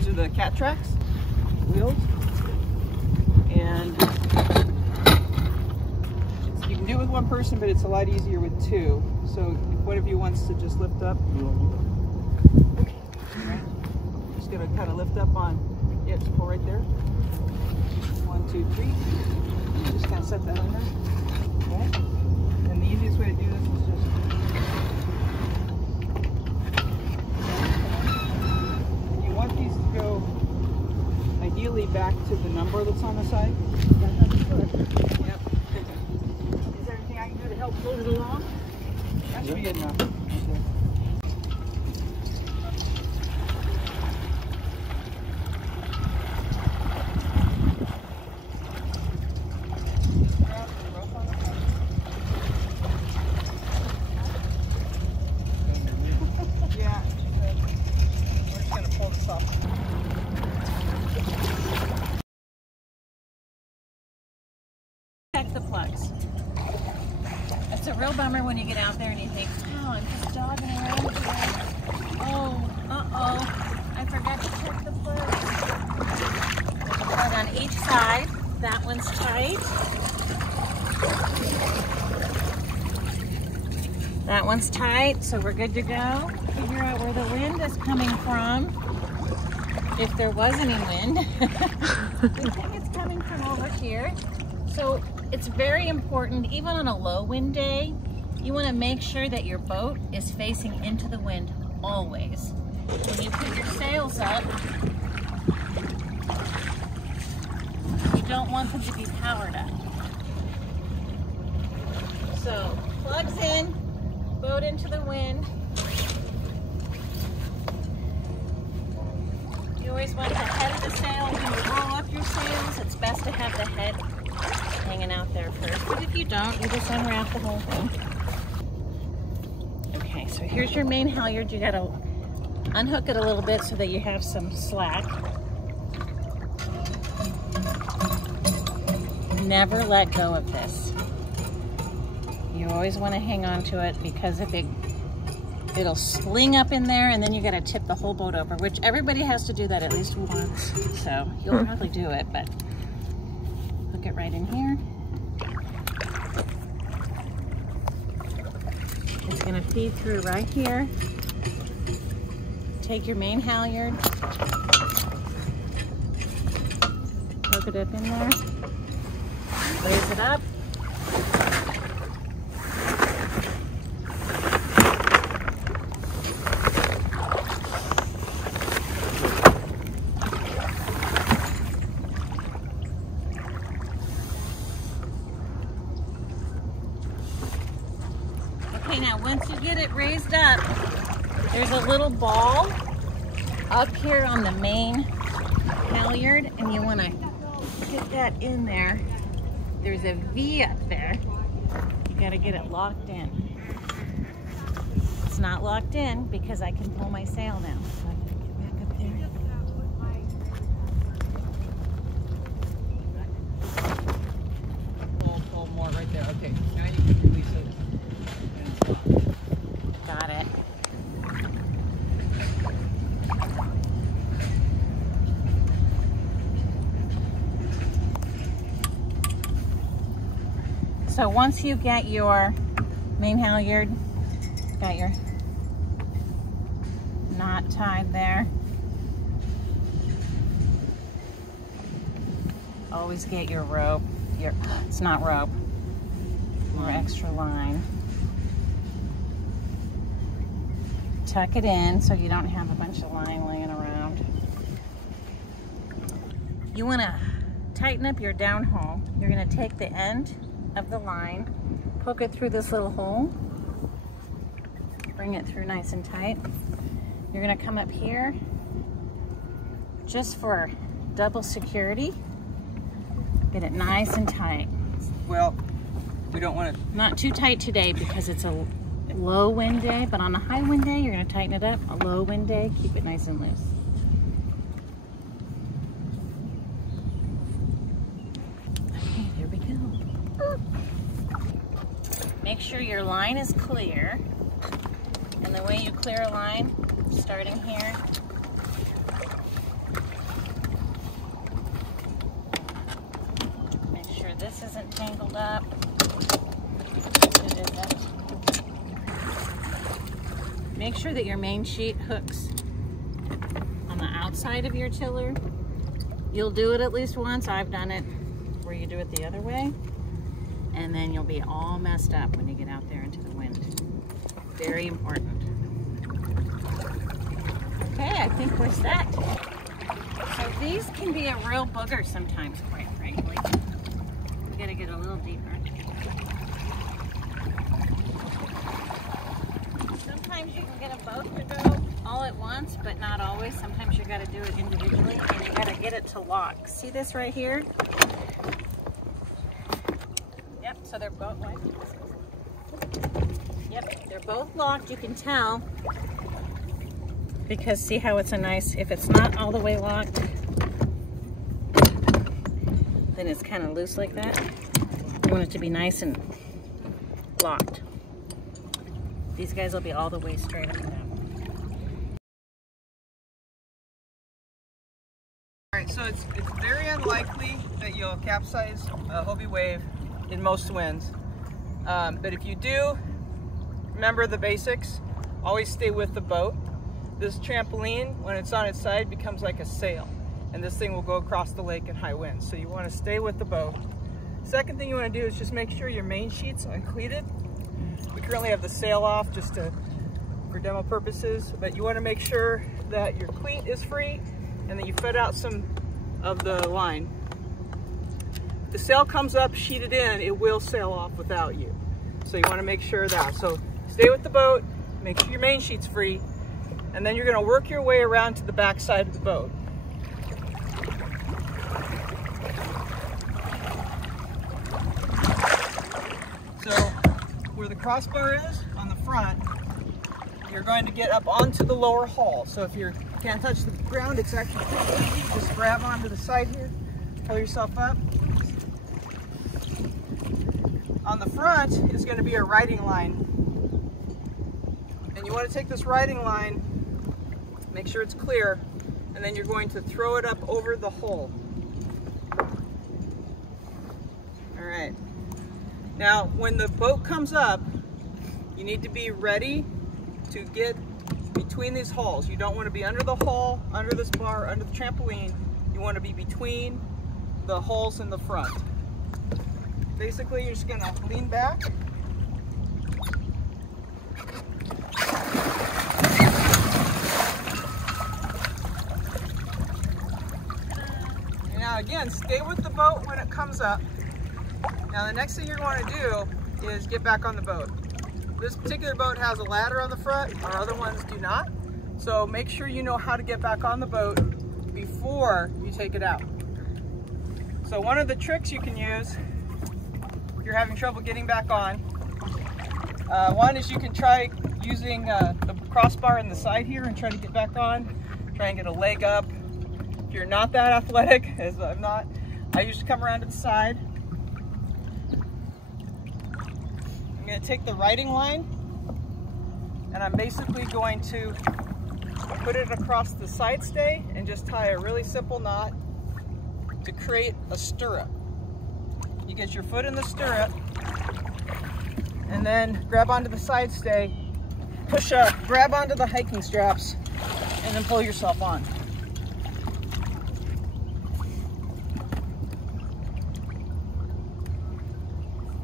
These are the cat tracks wheels, and you can do it with one person, but it's a lot easier with two. So if one of you wants to just lift up, okay. Right. Just gonna kind of lift up on, yeah, just pull right there. 1, 2, 3. And you just kind of set that in there. Okay. And the easiest way to do this is just these to go ideally back to the number that's on the side. Yep. Is there anything I can do to help move it along? That should be good enough. Okay. Check the plugs. It's a real bummer when you get out there and you think, oh, I'm just jogging around today. Oh, uh-oh, I forgot to check the plugs. There's a plug on each side. That one's tight. That one's tight, so we're good to go. Figure out where the wind is coming from. If there was any wind. We think it's coming from over here. So it's very important, even on a low wind day, you want to make sure that your boat is facing into the wind always. When you put your sails up, you don't want them to be powered up. So plugs in, boat into the wind. You always want the head of the sail. When you roll up your sails, it's best to have the head hanging out there first. But if you don't, you just unwrap the whole thing. Okay, so here's your main halyard. You gotta unhook it a little bit so that you have some slack. Never let go of this. You always want to hang on to it because if it'll sling up in there and then you gotta tip the whole boat over, which everybody has to do that at least once. So you'll probably do it, but hook it right in here. It's gonna feed through right here. Take your main halyard, hook it up in there, raise it up. Okay, now once you get it raised up, there's a little ball up here on the main halyard, and you want to get that in there. There's a V up there. You got to get it locked in. It's not locked in because I can pull my sail now. So I gotta get back up there. Pull more right there. Okay, now you can release it. Got it. So once you get your main halyard, got your knot tied there, always get your rope, it's not rope, your extra line. Tuck it in so you don't have a bunch of line laying around. You want to tighten up your down hole. You're going to take the end of the line, poke it through this little hole, bring it through nice and tight. You're going to come up here just for double security. Get it nice and tight. Well, we don't want it. Not too tight today because it's a low wind day, but on a high wind day, you're going to tighten it up. A low wind day, keep it nice and loose. Okay, there we go. Make sure your line is clear. And the way you clear a line, starting here, this isn't tangled up. It isn't. Make sure that your main sheet hooks on the outside of your tiller. You'll do it at least once. I've done it where you do it the other way. And then you'll be all messed up when you get out there into the wind. Very important. Okay, I think we're set. So these can be a real booger sometimes, quite frankly. We gotta get a little deeper. Sometimes you can get them both to go all at once, but not always. Sometimes you gotta do it individually, and you gotta get it to lock. See this right here? Yep, so they're both, yep, they're both locked. You can tell, because see how it's a nice, if it's not all the way locked, then it's kind of loose like that. You want it to be nice and locked. These guys will be all the way straight up and down. All right, so it's very unlikely that you'll capsize a Hobie Wave in most winds. But if you do, remember the basics. Always stay with the boat. This trampoline, when it's on its side, becomes like a sail. And this thing will go across the lake in high winds. So you want to stay with the boat. Second thing you want to do is just make sure your main sheet's uncleated. We currently have the sail off just for demo purposes, but you want to make sure that your cleat is free and that you fit out some of the line. If the sail comes up sheeted in, it will sail off without you. So you want to make sure of that. So stay with the boat, make sure your main sheet's free, and then you're going to work your way around to the back side of the boat. So where the crossbar is on the front, you're going to get up onto the lower hull. So if you can't touch the ground, it's actually pretty easy. Just grab onto the side here, pull yourself up. On the front is going to be a riding line. And you want to take this riding line, make sure it's clear, and then you're going to throw it up over the hull. All right. Now, when the boat comes up, you need to be ready to get between these hulls. You don't want to be under the hull, under this bar, under the trampoline. You want to be between the hulls in the front. Basically, you're just going to lean back. And now again, stay with the boat when it comes up. Now the next thing you're going to do is get back on the boat. This particular boat has a ladder on the front, our other ones do not. So make sure you know how to get back on the boat before you take it out. So one of the tricks you can use if you're having trouble getting back on, one is you can try using the crossbar in the side here and try to get back on. Try and get a leg up. If you're not that athletic, as I'm not, I usually come around to the side. I'm going to take the riding line and I'm basically going to put it across the side stay and just tie a really simple knot to create a stirrup. You get your foot in the stirrup and then grab onto the side stay, push up, grab onto the hiking straps, and then pull yourself on.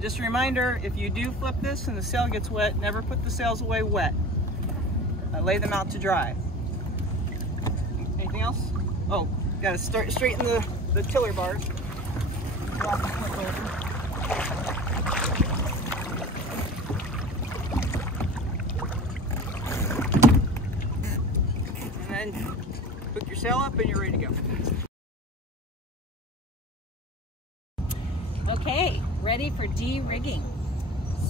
Just a reminder, if you do flip this and the sail gets wet, never put the sails away wet. Lay them out to dry. Anything else? Oh, gotta straighten the tiller bars. And then hook your sail up and you're ready to go. Okay, ready for de-rigging.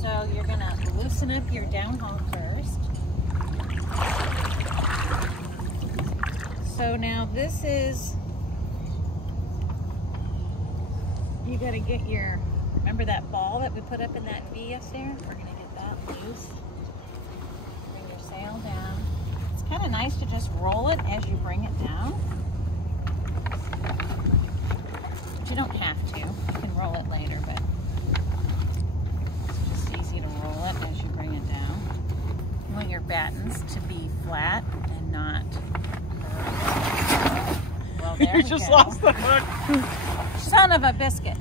So you're gonna loosen up your downhaul first. So now this is, you gotta get your, remember that ball that we put up in that V up there? We're gonna get that loose. Bring your sail down. It's kind of nice to just roll it as you bring it down. But you don't have to. You can roll it later, but it's just easy to roll it as you bring it down. You want your battens to be flat and not curved. Well, there You just lost the hook. Son of a biscuit.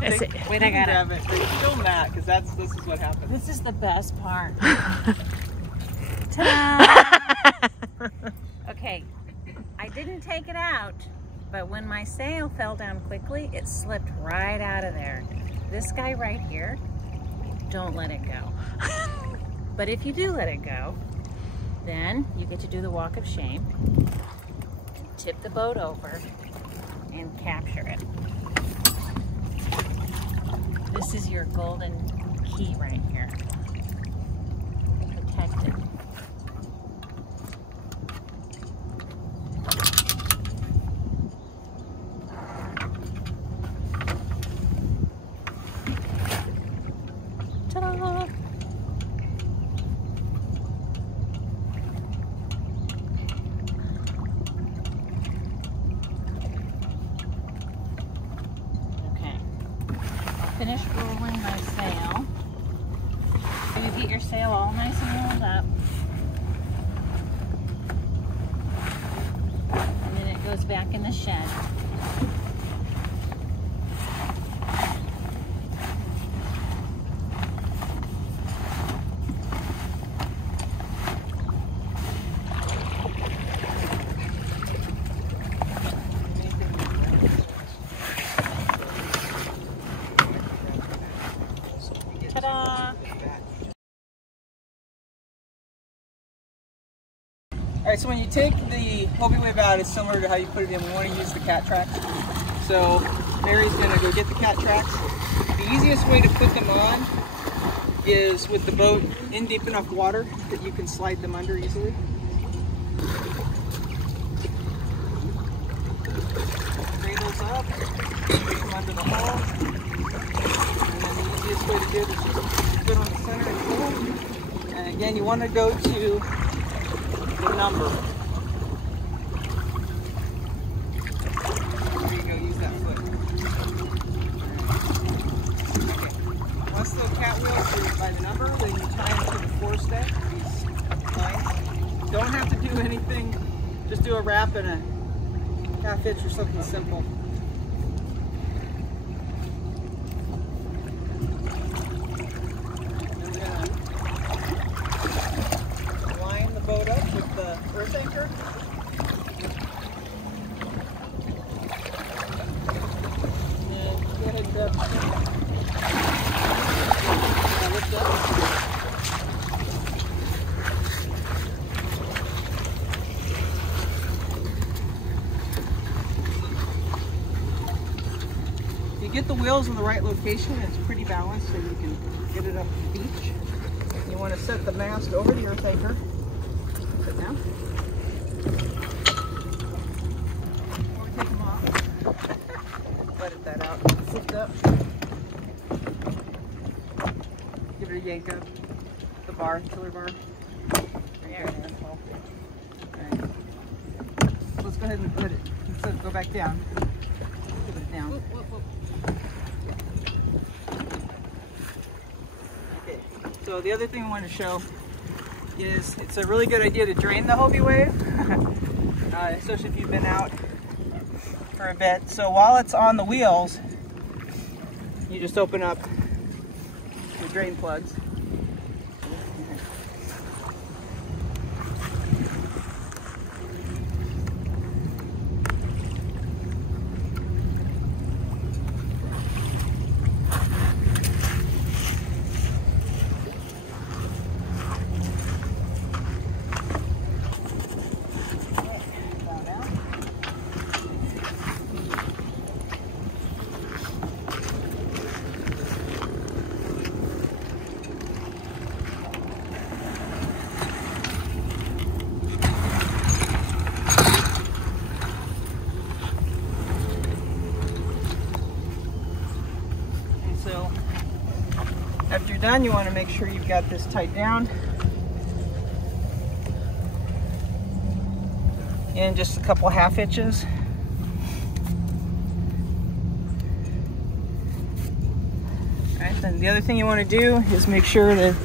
Wait, I got grab it. Film that, because this is what happens. This is the best part. Ta-da! Okay, I didn't take it out, but when my sail fell down quickly, it slipped right out of there. This guy right here, don't let it go. But if you do let it go, then you get to do the walk of shame, tip the boat over, and capture it. This is your golden key right here. Protect it. Ta-da! Finish rolling my sail. You get your sail all nice and rolled up. And then it goes back in the shed. Ta-da! Alright, so when you take the Hobie Wave out, it's similar to how you put it in. We want to use the cat tracks. So Mary's going to go get the cat tracks. The easiest way to put them on is with the boat in deep enough water that you can slide them under easily. Cradles up, put them under the hull. And then the easiest way to do it is just put on the center and pull. And again, you want to go to the number. There you go, use that foot. Okay. Once the cat wheels are by the number, then you tie them to the forestay, these lines. Don't have to do anything, just do a wrap and a half hitch or something simple. Boat up with the earth anchor. And go ahead and grab lift up. If you get the wheels in the right location, it's pretty balanced, so you can get it up the beach. You want to set the mast over the earth anchor. Sit down. Or take them off. Let it that out. Lift up. Give it a yank up. The bar, tiller bar. There. Alright. Let's go ahead and put it. Let's go back down. Put it down. Whoop, whoop, whoop. Okay. So the other thing I want to show is it's a really good idea to drain the Hobie Wave, especially if you've been out for a bit. So while it's on the wheels, you just open up the drain plugs. After you're done, you want to make sure you've got this tight down. And just a couple half hitches. Then the other thing you want to do is make sure that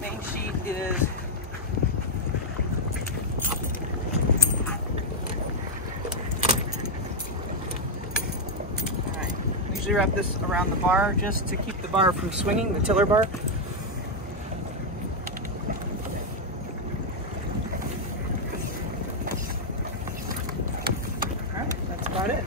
main sheet is alright. Usually wrap this around the bar just to keep the bar from swinging, the tiller bar. Alright, that's about it.